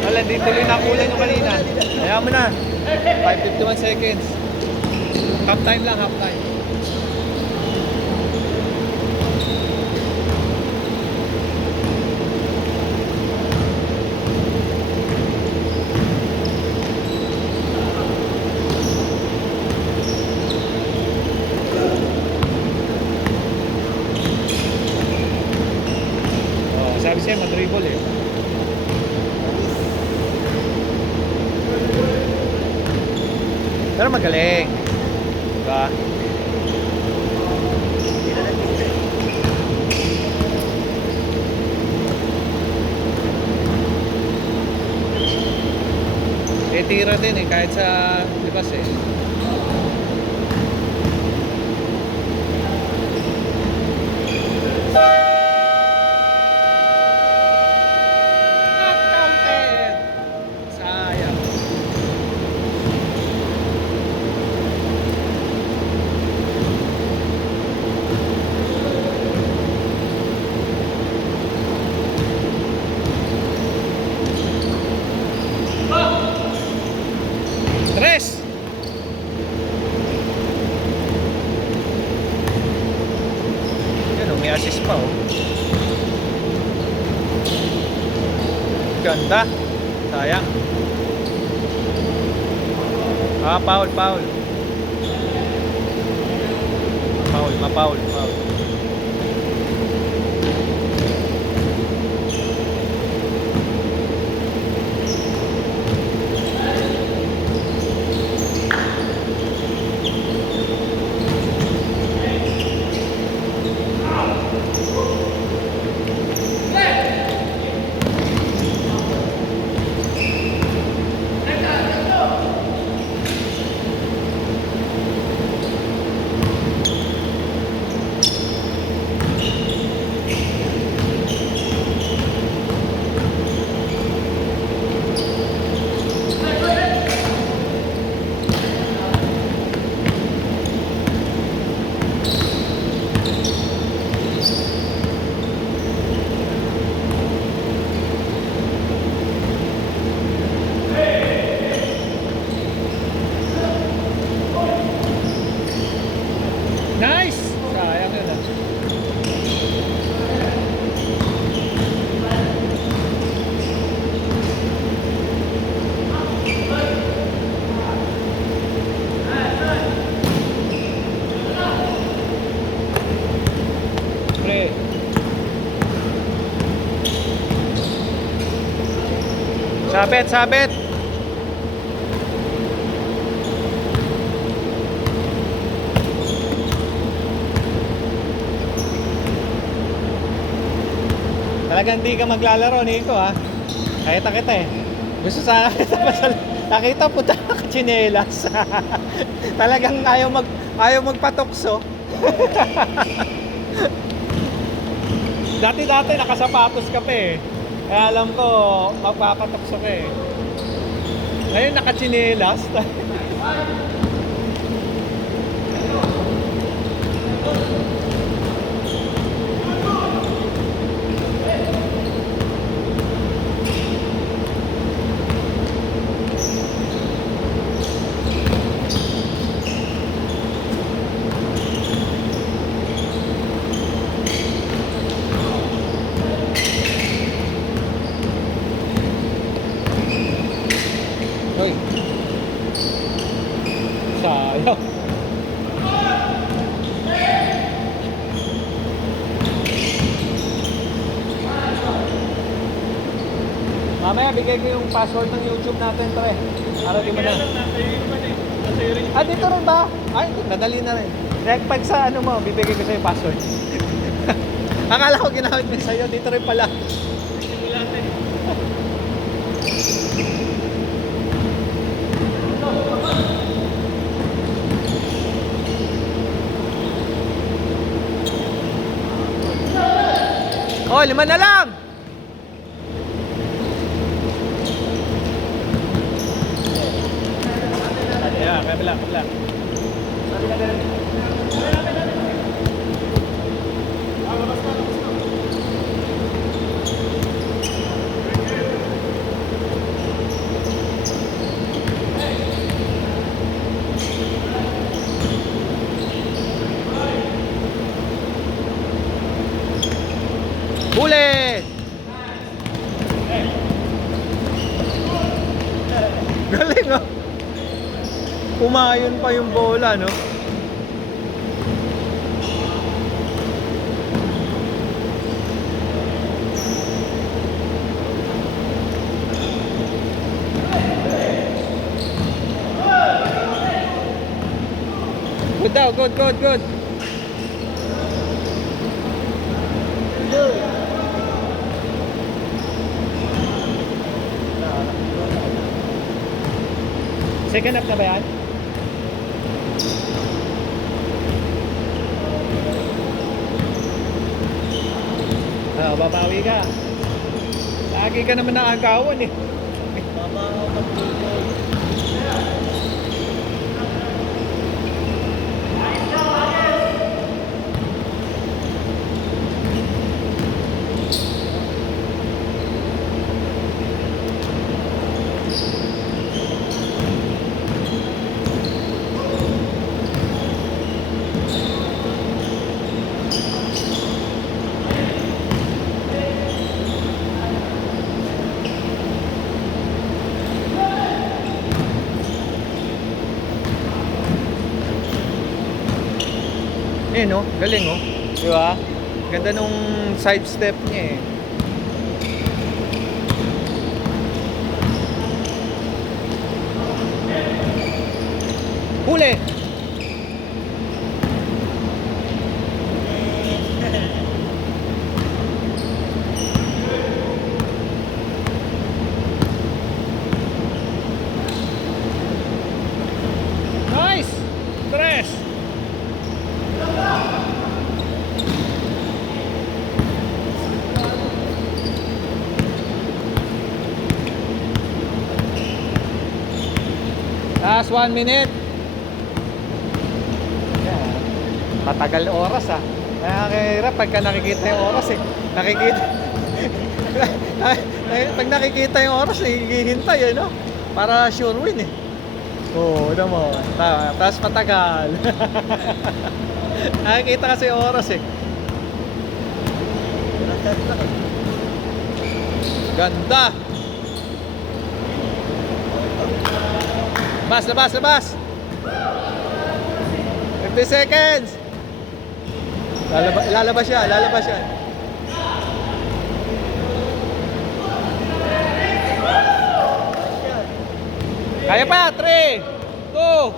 Wala, di tuloy na kulan yung kanina. Ayaw mo na. 5:51 seconds. Half time lang, half time. Oh, sabi siya mag-dribble eh. Pero magaling. Diba? Tira din eh, kahit sa libas eh. Not counted! Sayang. Tres! Yan o, may assist pa oh. Ganda. Sayang. Foul, foul. Foul, ma-foul, foul. Nice! Sayang yun ah. Pre. Sabit, sabit! Talagang di ka maglalaro, Nico ha. Kahit kita eh. Gusto sana kita pasal. Nakita po tayo tsinelas. Talagang ayaw magpatukso. Dati nakasapatos ka pa eh. Kaya alam ko magpapatukso ka eh. Ngayon nakatsinelas. Hoy. Sayang. Mamaya bigay ko yung password ng YouTube natin, pre. Para di mo na. Ah, dito rin ba? Ay, nadali na rin. Direct pag sa ano mo, bibigay ko sa'yo yung password. Akala ko ginamit mo sa'yo, dito rin pala. Oh, 5 na lang! Yeah, kabila. Huli! Galing oh. Pumayon pa yung bola, no? Good daw, good, good, good. Second half na ba yan? Babawi ka. Lagi ka naman nakagawan eh. Eh no, galing oh. Di ba? Ganda nung side step niya eh. Huli! Nice! Tres! Last 1 minute. Yeah. Matagal oras ah. Nakakahirap pagka nakikita yung oras eh. Nakikita. Pag nakikita yung oras, hihintay eh, no? Para sure win eh. Oo, alam mo. Tapos matagal. Nakikita kasi yung oras eh. Ganda. Labas, labas, labas. 50 seconds. Lalabas siya, lalabas siya. Kaya pa, 3, 2,